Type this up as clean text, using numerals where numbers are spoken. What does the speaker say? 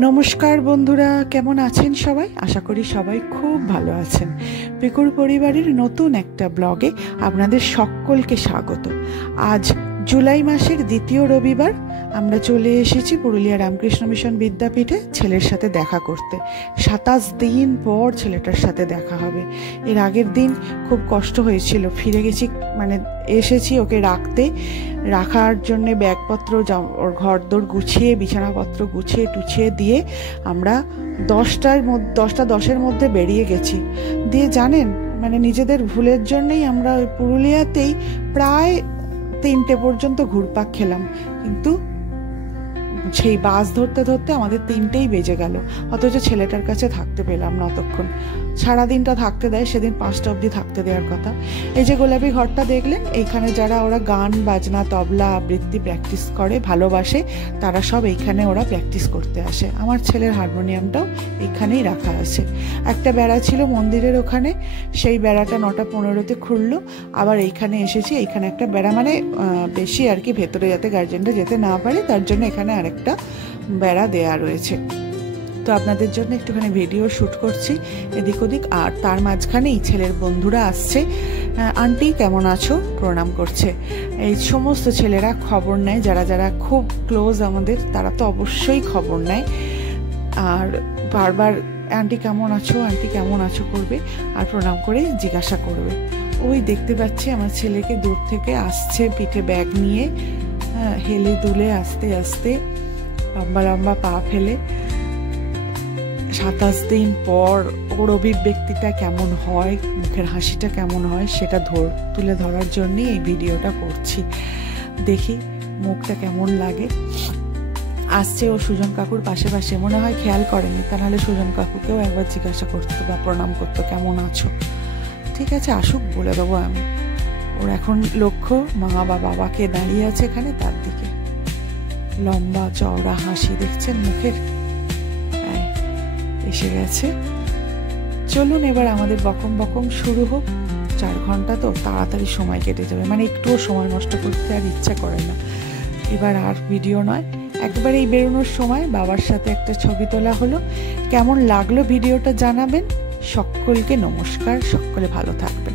নমস্কার বন্ধুরা, কেমন আছেন সবাই? আশা করি সবাই খুব ভালো আছেন। পিকুর পরিবারের নতুন একটা ব্লগে আপনাদের সকলকে স্বাগত। আজ জুলাই মাসের দ্বিতীয় রবিবার আমরা চলে এসেছি পুরুলিয়া রামকৃষ্ণ মিশন বিদ্যাপীঠে ছেলের সাথে দেখা করতে। 27 দিন পর ছেলেটার সাথে দেখা হবে। এর আগের দিন খুব কষ্ট হয়েছিল, ফিরে গেছি, মানে এসেছি ওকে রাখার জন্যে ব্যাগপত্র, ওর ঘরদোর গুছিয়ে, বিছানাপত্র গুছিয়ে টুছিয়ে দিয়ে আমরা 10:10 মধ্যে বেরিয়ে গেছি। দিয়ে জানেন, মানে নিজেদের ভুলের জন্যই আমরা ওই পুরুলিয়াতেই প্রায় 3টে পর্যন্ত ঘুরপাক খেলাম, কিন্তু সেই বাস ধরতে ধরতে আমাদের 3টেই বেজে গেল। অথচ ছেলেটার কাছে থাকতে পেলাম না অতক্ষণ। সারাদিনটা থাকতে দেয়, সেদিন 5টা অবধি থাকতে দেওয়ার কথা। এই যে গোলাপি ঘরটা দেখলেন, এইখানে যারা ওরা গান বাজনা তবলা আবৃত্তি প্র্যাকটিস করে, ভালোবাসে, তারা সব এইখানে ওরা প্র্যাকটিস করতে আসে। আমার ছেলের হারমোনিয়ামটাও এইখানেই রাখা আছে। একটা বেড়া ছিল মন্দিরের ওখানে, সেই বেড়াটা 9:15 খুললো। আবার এইখানে এসেছি, এইখানে একটা বেড়া, মানে বেশি আর কি, ভেতরে যাতে গার্জেনরা যেতে না পারে তার জন্য এখানে আরেকটা বেড়া দেয়া রয়েছে। তো আপনাদের জন্য একটুখানি ভিডিও শ্যুট করছি এদিক ওদিক। আর তার মাঝখানেই ছেলের বন্ধুরা আসছে। আন্টি কেমন আছো প্রণাম করছে। এই সমস্ত ছেলেরা খবর নেয়, যারা যারা খুব ক্লোজ আমাদের তারা তো অবশ্যই খবর নেয়, আর বারবার আন্টি কেমন আছো, আন্টি কেমন আছো করবে, আর প্রণাম করে জিজ্ঞাসা করবে। ওই দেখতে পাচ্ছি আমার ছেলেকে দূর থেকে আসছে, পিঠে ব্যাগ নিয়ে, হেলে দুলে আস্তে আস্তে লম্বা লম্বা পা ফেলে। 27 দিন পর ওর অভিব্যক্তিটা কেমন হয়, মুখের হাসিটা কেমন হয়, সেটা তুলে ধরার জন্যই এই ভিডিওটা করছি। দেখি মুখটা কেমন লাগে। আসছে ও সুজন কাকুর পাশে পাশে, মনে হয় খেয়াল করেনি, তা নাহলে সুজন কাকুকেও একবার জিজ্ঞাসা করতো বা প্রণাম করতো কেমন আছো। ঠিক আছে, আসুক, বলে দেবো আমি। ওর এখন লক্ষ্য মা বা বাবাকে দাঁড়িয়ে আছে এখানে, তার দিকে লম্বা চওড়া হাসি দেখছেন মুখের। এসে গেছে। চলুন এবার আমাদের বকম বকম শুরু হোক। 4 ঘন্টা তো তাড়াতাড়ি সময় কেটে যাবে, মানে একটুও সময় নষ্ট করতে আর ইচ্ছা করে না। এবার আর ভিডিও নয়, একবার এই বেরোনোর সময় বাবার সাথে একটা ছবি তোলা হলো। কেমন লাগলো ভিডিওটা জানাবেন। সকলকে নমস্কার, সকলে ভালো থাকবেন।